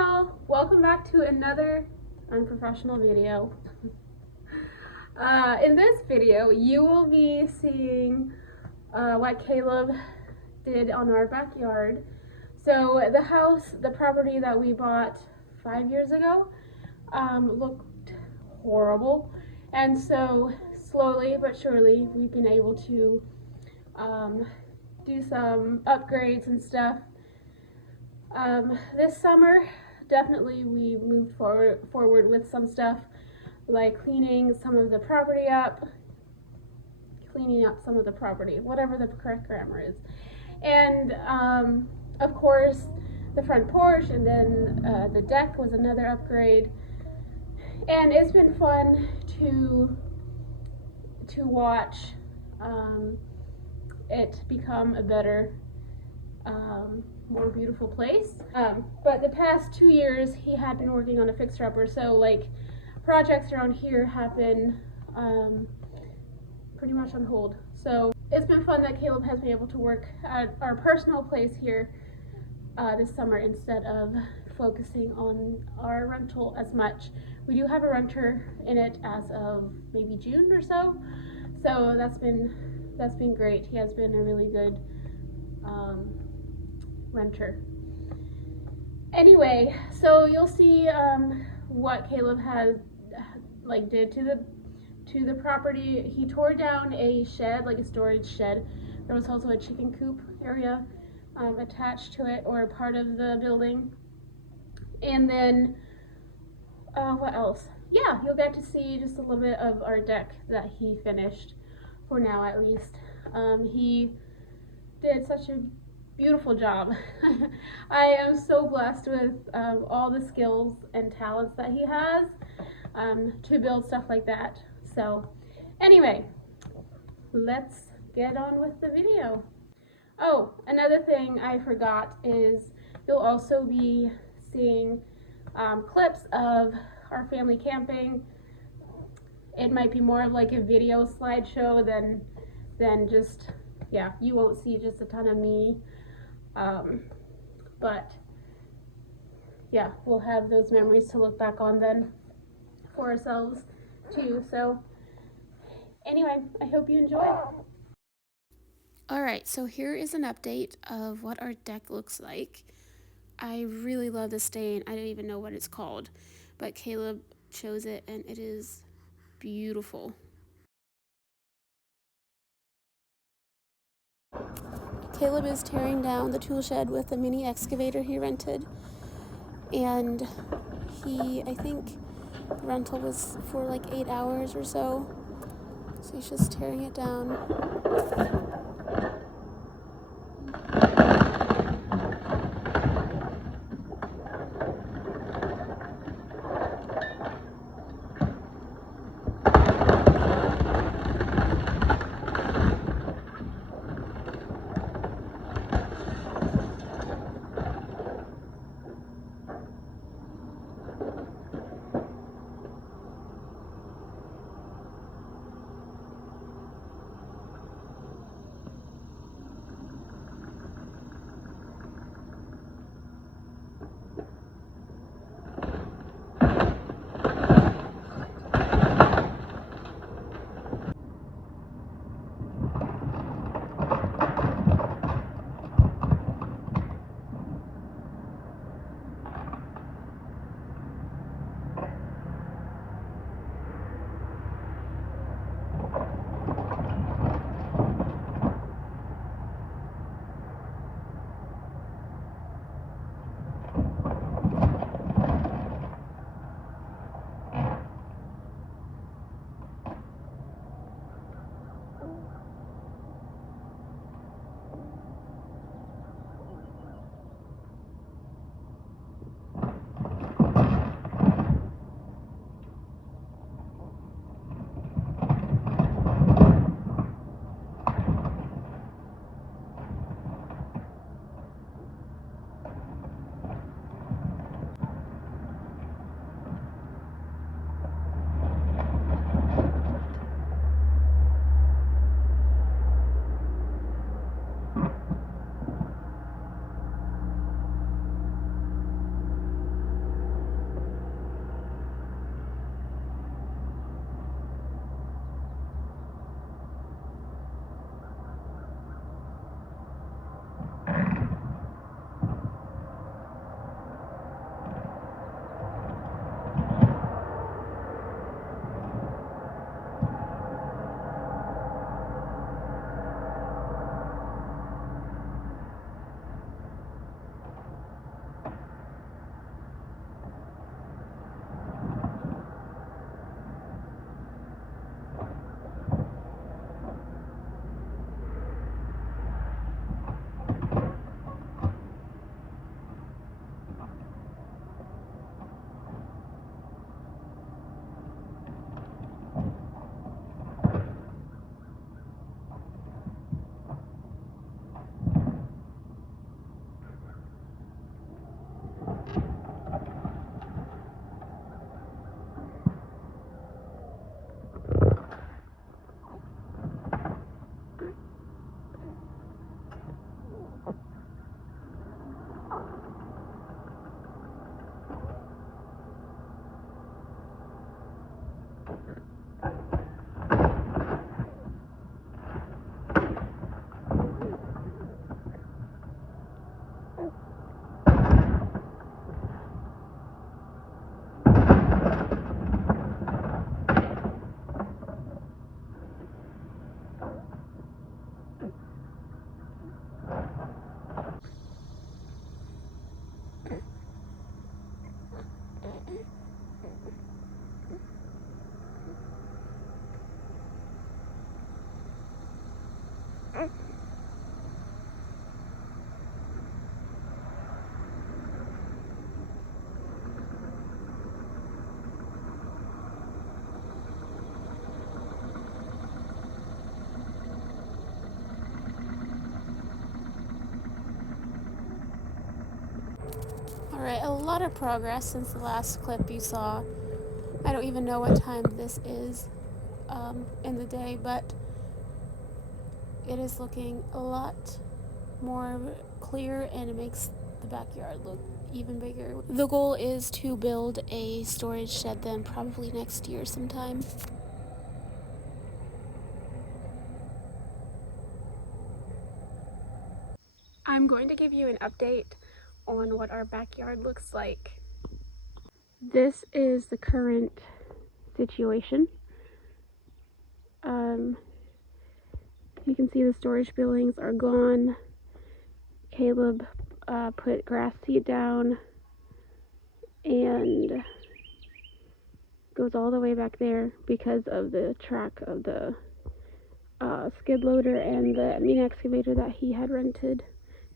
y'all, welcome back to another unprofessional video. In this video you will be seeing what Caleb did on our backyard. So the property that we bought 5 years ago looked horrible, and so slowly but surely we've been able to do some upgrades and stuff. This summer, definitely we moved forward with some stuff, like cleaning some of the property up, whatever the correct grammar is. And of course, the front porch, and then the deck was another upgrade. And it's been fun to watch it become a better, more beautiful place. But the past 2 years he had been working on a fixer-upper, so like projects around here have been pretty much on hold. So it's been fun that Caleb has been able to work at our personal place here this summer instead of focusing on our rental as much. We do have a renter in it as of maybe June or so, so that's been great. He has been a really good renter. Anyway, so you'll see what Caleb has did to the property. He tore down a shed, like a storage shed. There was also a chicken coop area attached to it, or part of the building. And then what else? Yeah, you'll get to see just a little bit of our deck that he finished, for now at least. He did such a beautiful job. I am so blessed with all the skills and talents that he has to build stuff like that. So anyway, let's get on with the video. Oh, another thing I forgot is you'll also be seeing clips of our family camping. It might be more of like a video slideshow than just, yeah, you won't see just a ton of me. But yeah, we'll have those memories to look back on then for ourselves too. So anyway, I hope you enjoy. Alright, so here is an update of what our deck looks like. I really love this stain. I don't even know what it's called, but Caleb chose it and it is beautiful. Caleb is tearing down the tool shed with a mini excavator he rented, and I think the rental was for like 8 hours or so he's just tearing it down. Alright, a lot of progress since the last clip you saw. I don't even know what time this is in the day, but it is looking a lot more clear and it makes the backyard look even bigger. The goal is to build a storage shed then probably next year sometime. I'm going to give you an update on what our backyard looks like. This is the current situation. You can see the storage buildings are gone. Caleb put grass seed down and goes all the way back there because of the track of the skid loader and the meat excavator that he had rented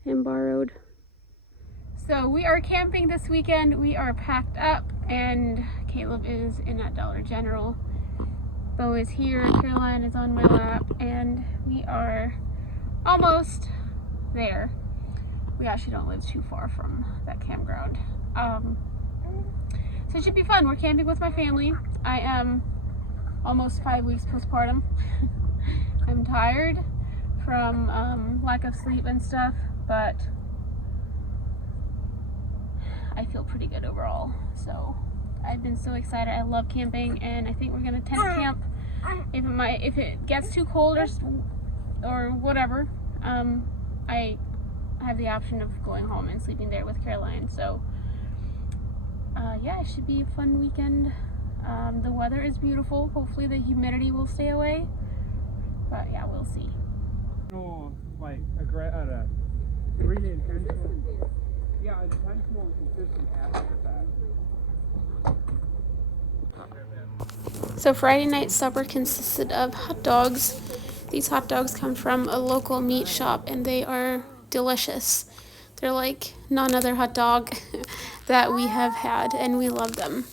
and borrowed. So we are camping this weekend. We are packed up and Caleb is in at Dollar General. Bo is here, Caroline is on my lap, and we are almost there. We actually don't live too far from that campground. So it should be fun. We're camping with my family. I am almost 5 weeks postpartum. I'm tired from lack of sleep and stuff, but I feel pretty good overall. So I've been so excited. I love camping, and I think we're gonna tent camp. If it gets too cold or whatever, I have the option of going home and sleeping there with Caroline. So yeah, it should be a fun weekend. The weather is beautiful. Hopefully the humidity will stay away, but yeah, we'll see. No, like really intentional. Yeah, intentional and consistent after the fact. So Friday night supper consisted of hot dogs. These hot dogs come from a local meat shop and they are delicious. They're like none other hot dog that we have had, and we love them.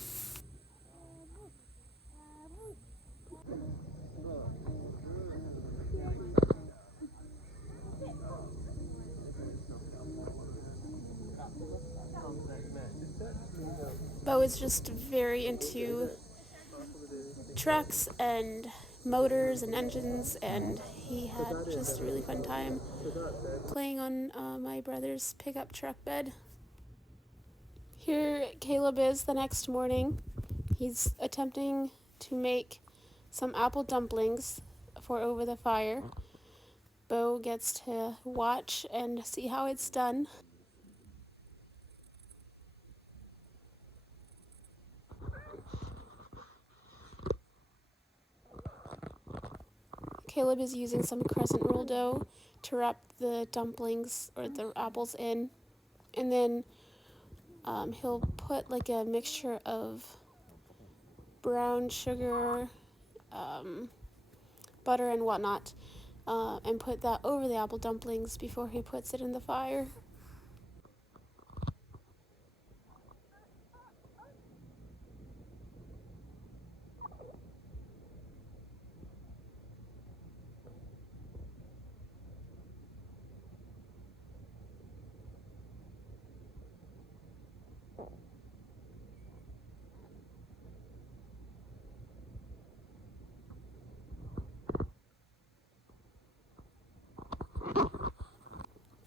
Bo is just very into trucks and motors and engines, and he had just a really fun time playing on my brother's pickup truck bed. Here Caleb is the next morning. He's attempting to make some apple dumplings for over the fire. Bo gets to watch and see how it's done. Caleb is using some crescent roll dough to wrap the dumplings or the apples in, and then he'll put like a mixture of brown sugar, butter and whatnot, and put that over the apple dumplings before he puts it in the fire.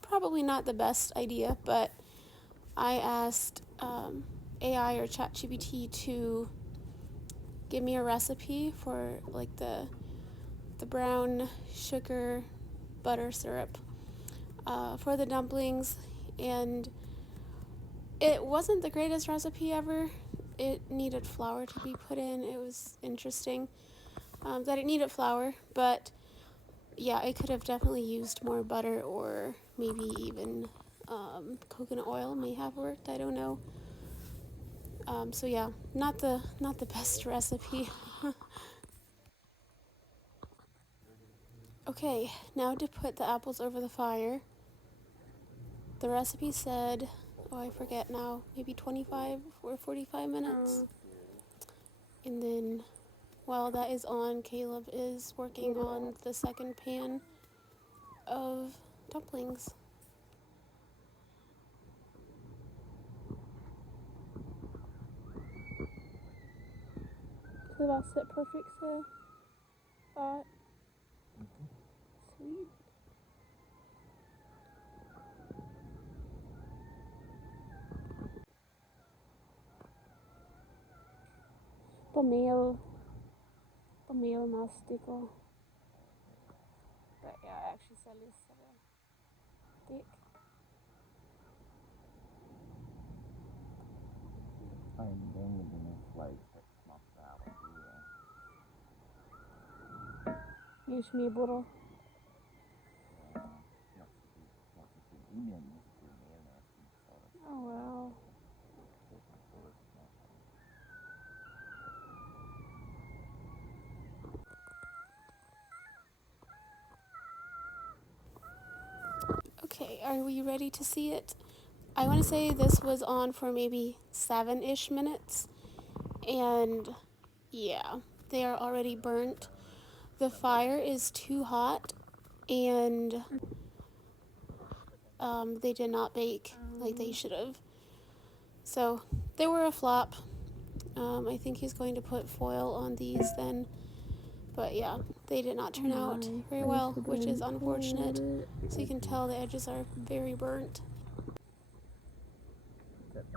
Probably not the best idea, but I asked AI or ChatGPT to give me a recipe for like the brown sugar butter syrup for the dumplings, and it wasn't the greatest recipe ever. It needed flour to be put in. It was interesting that it needed flour, but yeah, I could have definitely used more butter, or maybe even coconut oil may have worked. I don't know. So yeah, not the best recipe. Okay, now to put the apples over the fire. The recipe said, oh, I forget now, maybe 25 or 45 minutes. And then while that is on, Caleb is working on the second pan of dumplings. det var så perfect så spot. Sweet. The male mastico. But yeah, I actually sell this dick. I'm banging the next like 6 months out of the Już mi buro. Oh wow. Okay, are we ready to see it? I want to say this was on for maybe 7-ish minutes. And yeah, they are already burnt. The fire is too hot and they did not bake like they should have. So they were a flop. I think he's going to put foil on these then. But yeah, they did not turn out very well, which is unfortunate. So you can tell the edges are very burnt. That's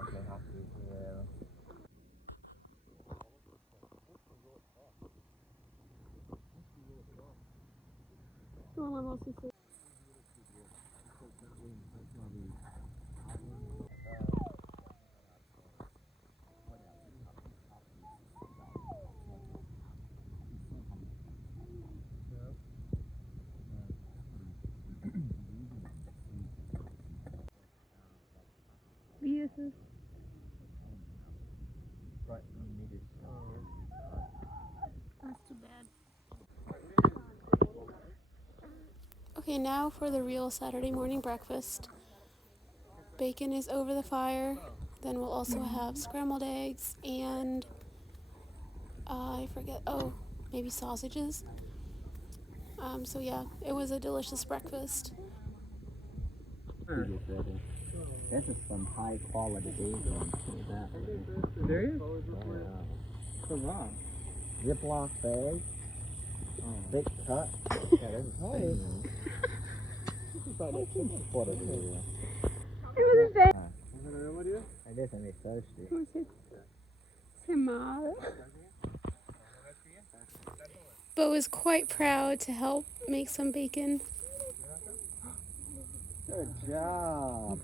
too bad. Okay, now for the real Saturday morning breakfast. Bacon is over the fire. Then we'll also have scrambled eggs and I forget, maybe sausages. So yeah, it was a delicious breakfast. This is some high quality bacon. There is? Yeah. So raw. Ziploc bag. Thick cut. Yeah, this is nice. This is about what it is. It was a day. Is that a real idea? It doesn't make thirsty. But was quite proud to help make some bacon. Good job.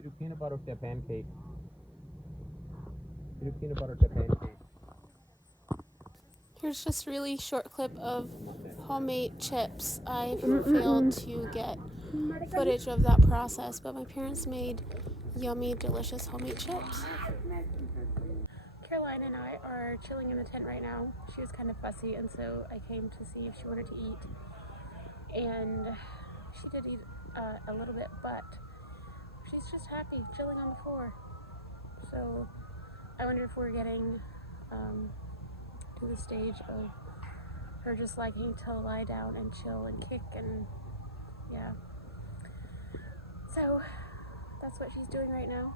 Do peanut butter with that pancake. Do peanut butter with that pancake. Here's just a really short clip of homemade chips. I failed to get footage of that process, but my parents made yummy, delicious homemade chips. Caroline and I are chilling in the tent right now. She was kind of fussy, and so I came to see if she wanted to eat. And she did eat a little bit, but she's just happy chilling on the floor. So I wonder if we're getting to the stage of her just liking to lie down and chill and kick, and yeah. So that's what she's doing right now.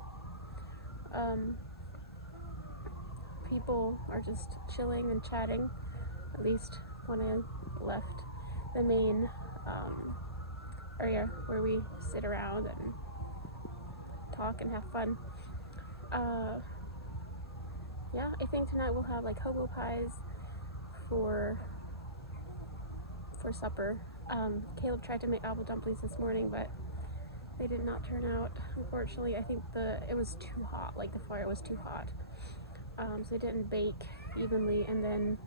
People are just chilling and chatting, at least when I left the main area where we sit around and talk and have fun. Yeah, I think tonight we'll have like hobo pies for supper. Caleb tried to make apple dumplings this morning, but they did not turn out. Unfortunately, I think it was too hot, like the fire was too hot. So it didn't bake evenly. And then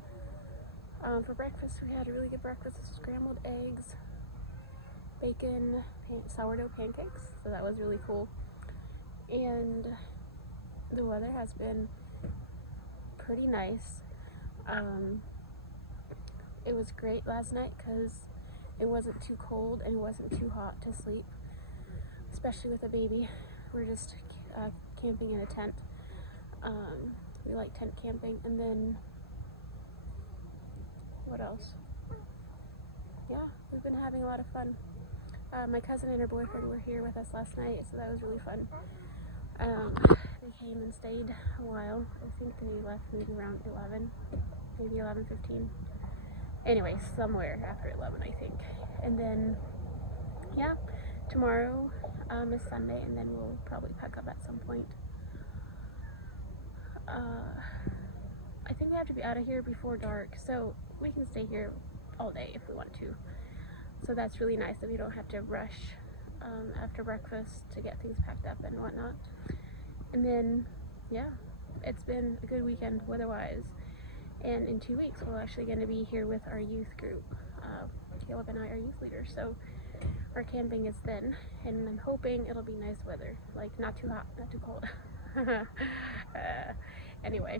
for breakfast, we had a really good breakfast: scrambled eggs, bacon, sourdough pancakes. So that was really cool. And the weather has been pretty nice. It was great last night because it wasn't too cold and it wasn't too hot to sleep, especially with a baby. We're just camping in a tent. We like tent camping. And then what else? Yeah, we've been having a lot of fun. My cousin and her boyfriend were here with us last night, so that was really fun. They came and stayed a while. I think they left maybe around 11, maybe 11:15. Anyway, somewhere after 11, I think. And then, yeah, tomorrow is Sunday, and then we'll probably pack up at some point. I think we have to be out of here before dark, so we can stay here all day if we want to. So that's really nice that we don't have to rush after breakfast to get things packed up and whatnot. And then, yeah, it's been a good weekend weather-wise. And in 2 weeks, we're actually going to be here with our youth group. Caleb and I are youth leaders, so our camping is then. And I'm hoping it'll be nice weather, like not too hot, not too cold. Anyway,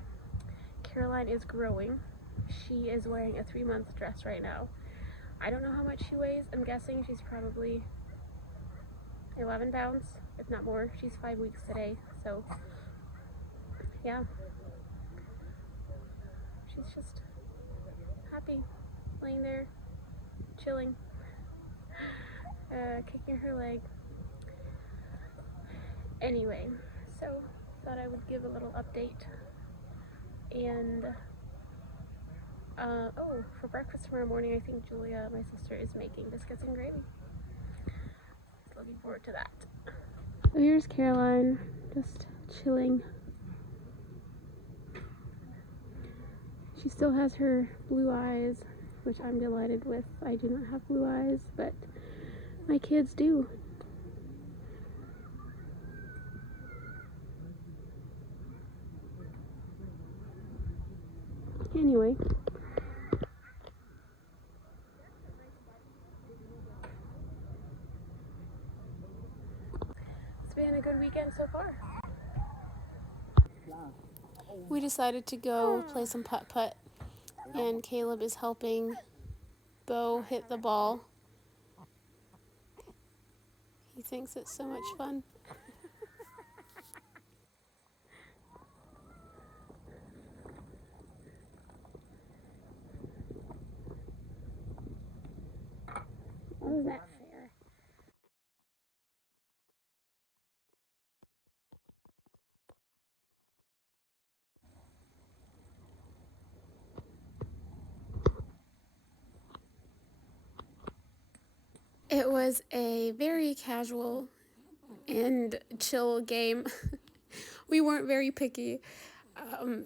Caroline is growing. She is wearing a 3-month dress right now. I don't know how much she weighs. I'm guessing she's probably 11 pounds, if not more. She's 5 weeks today, so yeah. She's just happy, laying there, chilling, kicking her leg. Anyway, so thought I would give a little update. And oh, for breakfast tomorrow morning, I think Julia, my sister, is making biscuits and gravy. Looking forward to that. So here's Caroline, just chilling. She still has her blue eyes, which I'm delighted with. I do not have blue eyes, but my kids do. Anyway. It's been a good weekend so far. We decided to go play some putt-putt, and Caleb is helping Bo hit the ball. He thinks it's so much fun. Oh, that's fair. It was a very casual and chill game. We weren't very picky,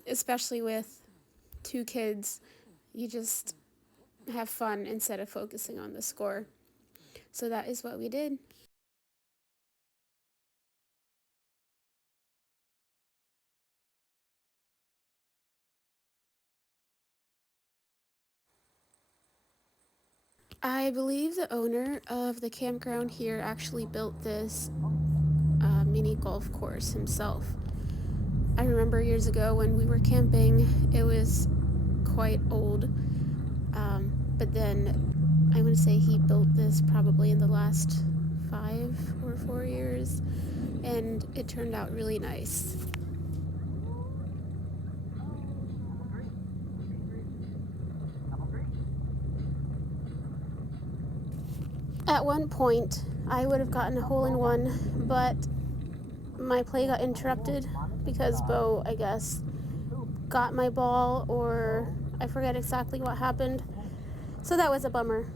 especially with 2 kids. You just have fun instead of focusing on the score. So that is what we did. I believe the owner of the campground here actually built this mini golf course himself. I remember years ago when we were camping, it was quite old, but then I would say he built this probably in the last 5 or 4 years, and it turned out really nice. At one point, I would have gotten a hole-in-one, but my play got interrupted because Bo, I guess, got my ball, or I forget exactly what happened. So that was a bummer.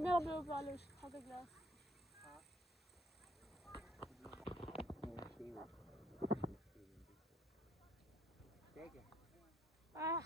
Meron dollars. Hagag glass. Ah.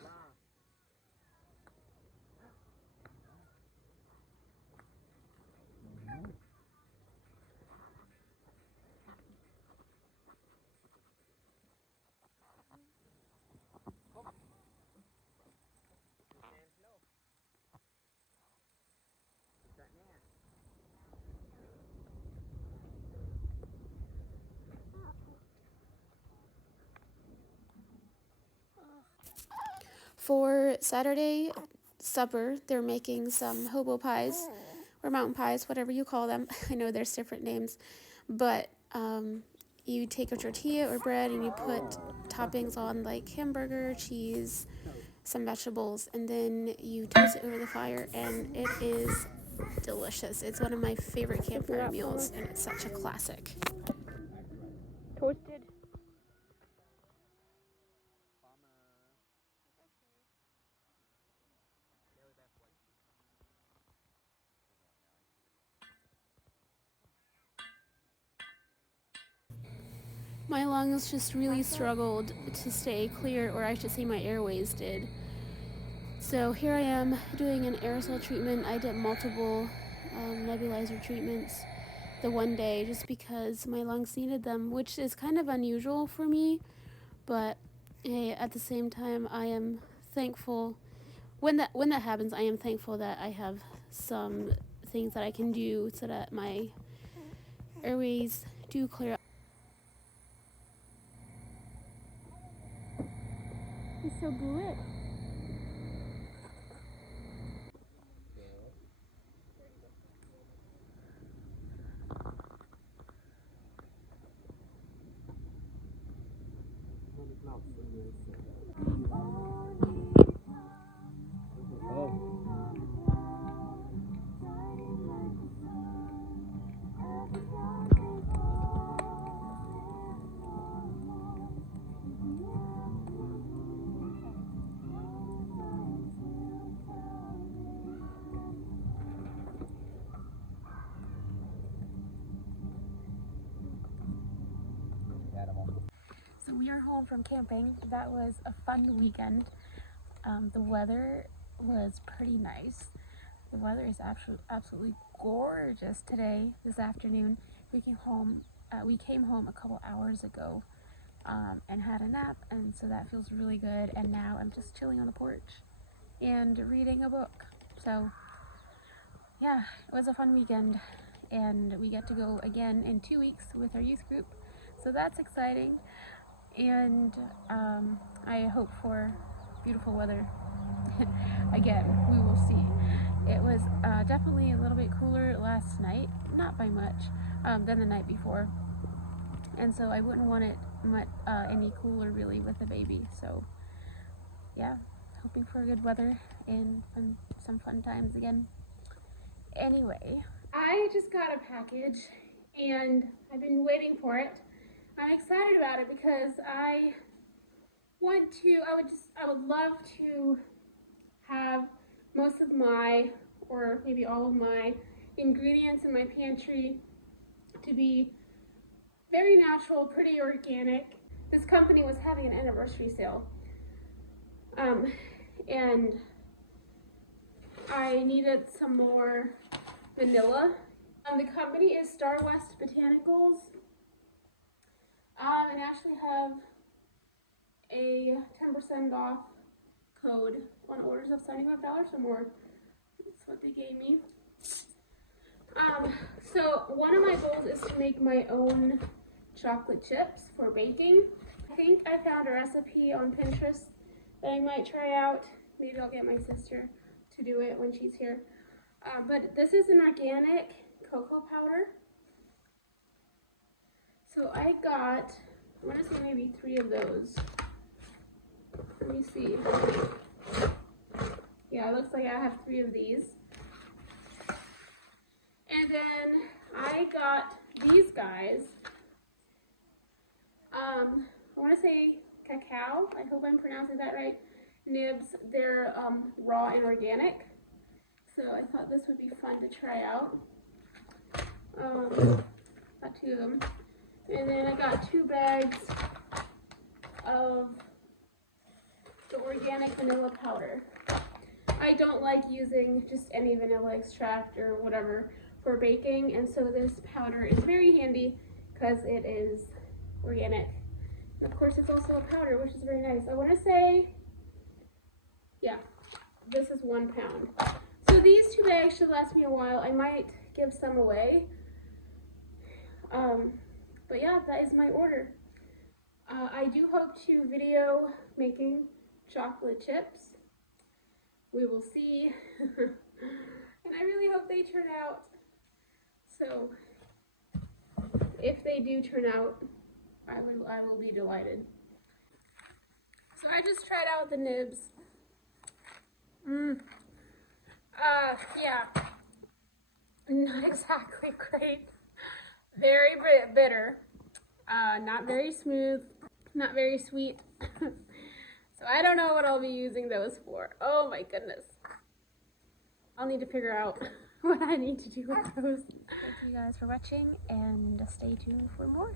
For Saturday supper, they're making some hobo pies or mountain pies, whatever you call them. I know there's different names, but you take a tortilla or bread and you put toppings on like hamburger, cheese, some vegetables, and then you toast it over the fire, and it is delicious. It's one of my favorite campfire meals, and it's such a classic. Toasted. My lungs just really struggled to stay clear, or I should say my airways did. So here I am doing an aerosol treatment. I did multiple nebulizer treatments the one day just because my lungs needed them, which is kind of unusual for me, but hey, at the same time I am thankful when that happens. I am thankful that I have some things that I can do so that my airways do clear up. He's so good. So we are home from camping. That was a fun weekend. The weather was pretty nice. The weather is absolutely gorgeous today, this afternoon. We came home a couple hours ago and had a nap, and so that feels really good. And now I'm just chilling on the porch and reading a book. So yeah, it was a fun weekend, and we get to go again in 2 weeks with our youth group. So that's exciting. And I hope for beautiful weather again. We will see. It was definitely a little bit cooler last night, not by much, than the night before, and so I wouldn't want it any cooler really with a baby. So yeah, hoping for good weather and some fun times again. Anyway, I just got a package and I've been waiting for it. I'm excited about it because I would love to have most of my, or maybe all of my ingredients in my pantry to be very natural, pretty organic. This company was having an anniversary sale, and I needed some more vanilla. The company is Star West Botanicals, and actually have a 10% off code on orders of $75 or more. That's what they gave me. So one of my goals is to make my own chocolate chips for baking. I think I found a recipe on Pinterest that I might try out. Maybe I'll get my sister to do it when she's here. But this is an organic cocoa powder. So I got, I want to say maybe 3 of those. Let me see. Yeah, it looks like I have 3 of these. And then I got these guys. I want to say cacao. I hope I'm pronouncing that right. Nibs. They're raw and organic. So I thought this would be fun to try out. Got 2 of them. And then I got 2 bags of the organic vanilla powder. I don't like using just any vanilla extract or whatever for baking, and so this powder is very handy because it is organic. And of course, it's also a powder, which is very nice. I want to say, yeah, this is 1 pound. So these 2 bags should last me a while. I might give some away. But yeah, that is my order. I do hope to video making chocolate chips. We will see. And I really hope they turn out. So if they do turn out, I will be delighted. So I just tried out the nibs. Yeah, not exactly great. Very bitter. Not very smooth. Not very sweet. So I don't know what I'll be using those for. Oh my goodness. I'll need to figure out what I need to do with those. Thank you guys for watching, and stay tuned for more.